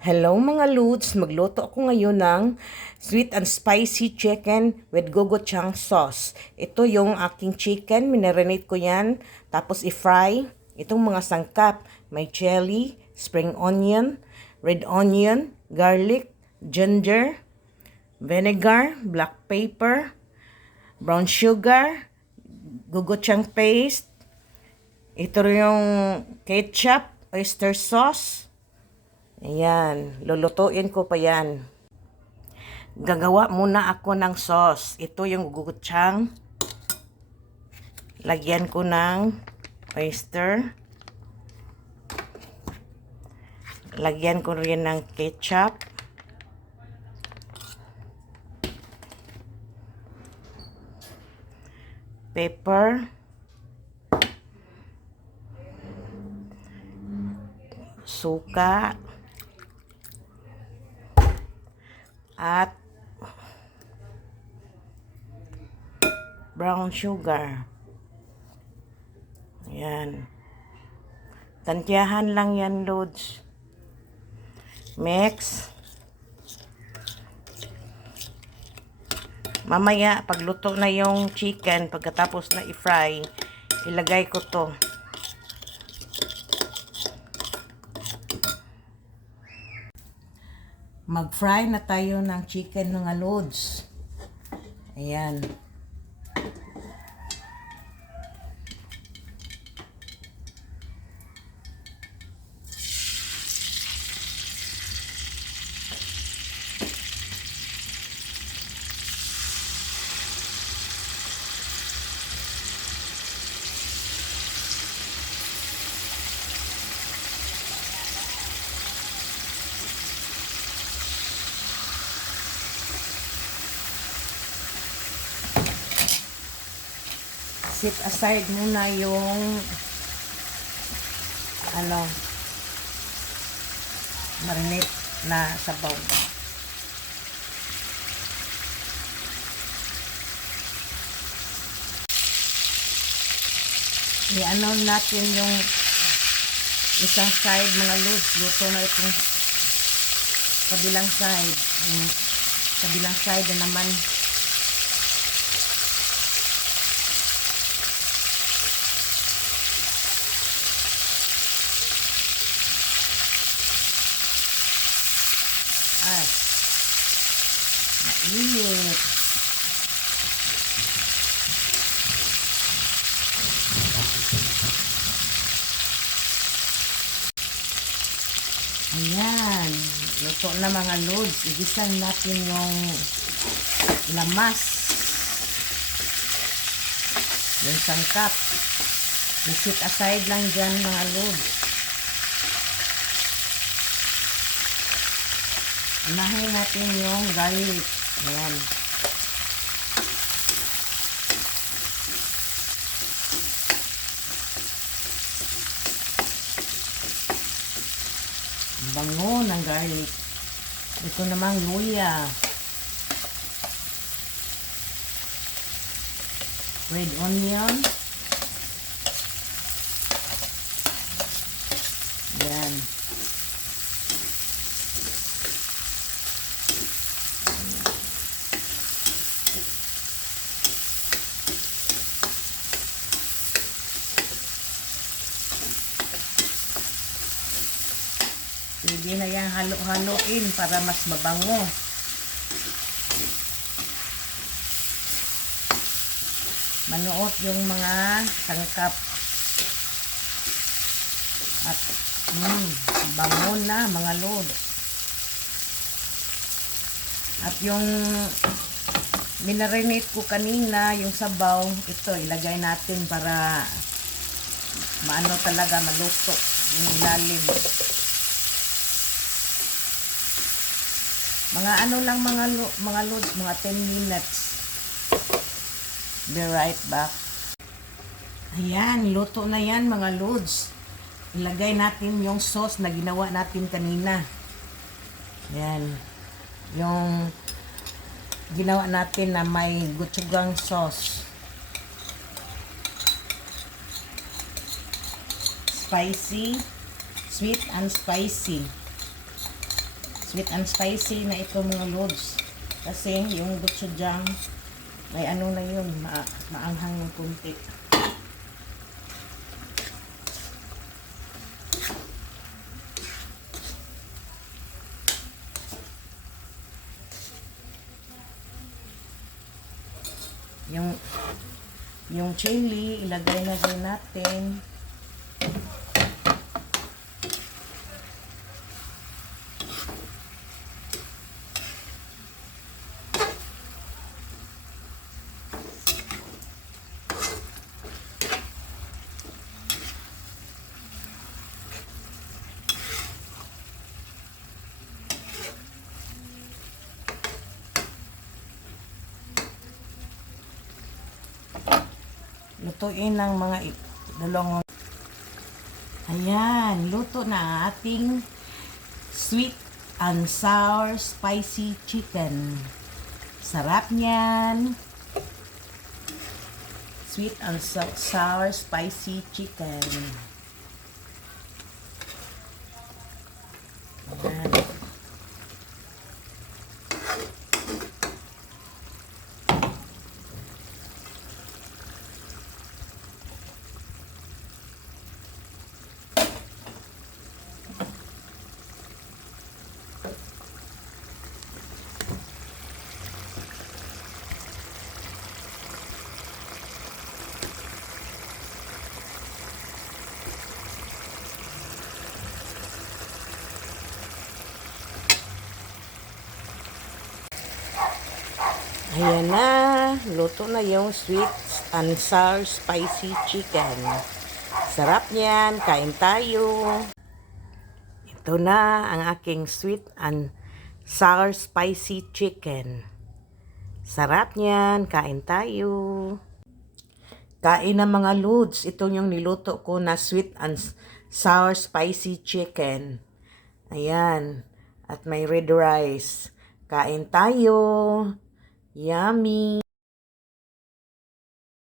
Hello mga Lods, magluto ako ngayon ng sweet and spicy chicken with gogochang sauce. Ito yung aking chicken, minarinate ko yan, tapos i-fry. Itong mga sangkap, may chili, spring onion, red onion, garlic, ginger, vinegar, black pepper, brown sugar, gogochang paste. Ito yung ketchup, oyster sauce. Ayan, lulutuin ko pa yan. Gagawa muna ako ng sauce. Ito yung gochujang. Lagyan ko ng oyster. Lagyan ko rin ng ketchup. Pepper. Suka. At brown sugar. Ayan. Tantiyahan lang yan, Lods. Mix. Mamaya, pagluto na yung chicken, pagkatapos na i-fry, ilagay ko to. Mag-fry na tayo ng chicken mga Lods. Ayan. Set aside muna yung marinate na sabaw. Natin yung isang side mga Lods. Luto na itong kabilang side. Yung kabilang side na naman. Ay, mainit. Ayan, luto na mga Lods. Igisan natin yung lamas. Yung sangkap. I-set aside lang dyan mga Lods. Unahin natin yung garlic. Ayan. Bango ng garlic. Ito namang luya. Red onion. Ayan. Pwede na yan halo-haloin para mas mabango. Manuot yung mga sangkap. At bango na mga Lods. At yung minarinate ko kanina, yung sabaw, ito ilagay natin para maano talaga maluto yung ilalim. Mga lang mga Lods, mga 10 minutes. Be right back. Ayan, luto na yan mga Lods. Ilagay natin yung sauce na ginawa natin kanina. Ayan. Yung ginawa natin na may gochujang sauce. Spicy, sweet and spicy. Sweet and spicy na ito mga lods. Kasi yung gochujang may ano na yun, maanghang yung kunti. Yung chili, ilagay na din natin. Lutuin ng mga dalawang. Ayan, luto na ating sweet and sour spicy chicken. Sarap niyan. Sweet and sour spicy chicken. Ayan. Ayan na, luto na yung sweet and sour spicy chicken. Sarap niyan, kain tayo. Ito na ang aking sweet and sour spicy chicken. Sarap niyan, kain tayo. Kain na mga lods, ito yung niluto ko na sweet and sour spicy chicken. Ayan, at may red rice. Kain tayo. Yummy!